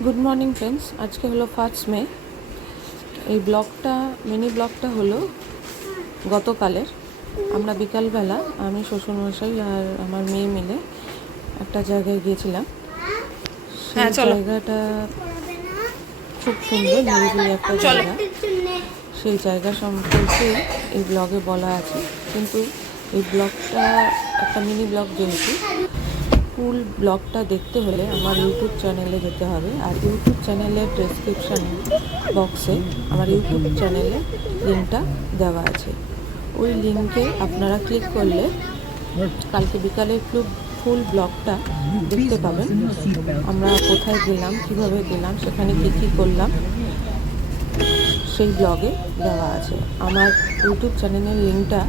Good morning friends, আজকে হলো 1 মে। এই ব্লগটা মিনি ব্লগটা হলো গতকালের। আমরা বিকালবেলা আমি শ্বশুরমশাই আর আমার মেয়ে মিলে একটা জায়গায় গিয়েছিলাম। সেই জায়গাটা খুব সুন্দর, নিরিবিলি একটা জায়গা। সেই জায়গা সম্পর্কেই এই ব্লগে বলা আছে, কিন্তু এই ব্লগটা একটা মিনি ব্লগ যেহেতু, ফুল ব্লগটা দেখতে হলে আমার ইউটিউব চ্যানেলে যেতে হবে। আর ইউটিউব চ্যানেলের ডেসক্রিপশান বক্সে আমার ইউটিউব চ্যানেলে লিঙ্কটা দেওয়া আছে। ওই লিঙ্কে আপনারা ক্লিক করলে কালকে বিকালে ফুল ব্লগটা দেখতে পাবেন। আমরা কোথায় গেলাম, কিভাবে গেলাম, সেখানে কী কী করলাম, সেই ব্লগে দেওয়া আছে। আমার ইউটিউব চ্যানেলের লিঙ্কটা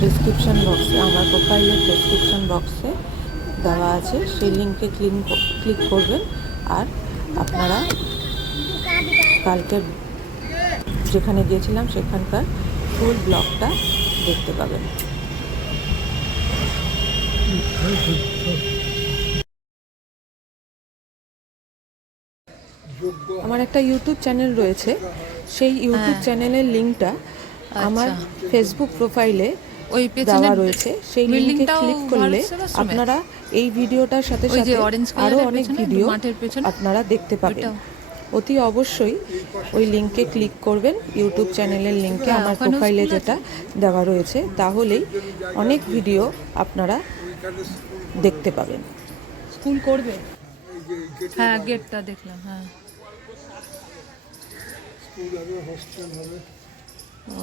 ডেসক্রিপশান বক্সে, আমার প্রোফাইলের ডেসক্রিপশান বক্সে দেওয়া আছে। সেই লিঙ্কে ক্লিক করবেন আর আপনারা কালকে যেখানে গিয়েছিলাম সেখানকার ফুল ব্লগটা দেখতে পাবেন। আমার একটা ইউটিউব চ্যানেল রয়েছে, সেই ইউটিউব চ্যানেলের লিঙ্কটা আমার ফেসবুক প্রোফাইলে দেওয়া রয়েছে। সেই লিঙ্কে ক্লিক করলে আপনারা এই ভিডিওটার সাথে সাথে আরও অনেক ভিডিও আপনারা দেখতে পাবেন। অতি অবশ্যই ওই লিঙ্কে ক্লিক করবেন, ইউটিউব চ্যানেলের লিঙ্কে আমার প্রোফাইলে যেটা দেওয়া রয়েছে, তাহলেই অনেক ভিডিও আপনারা দেখতে পাবেন। স্কুল করবে? হ্যাঁ, গেটটা দেখলাম। হ্যাঁ, স্কুল হবে, হোস্টেল হবে। ও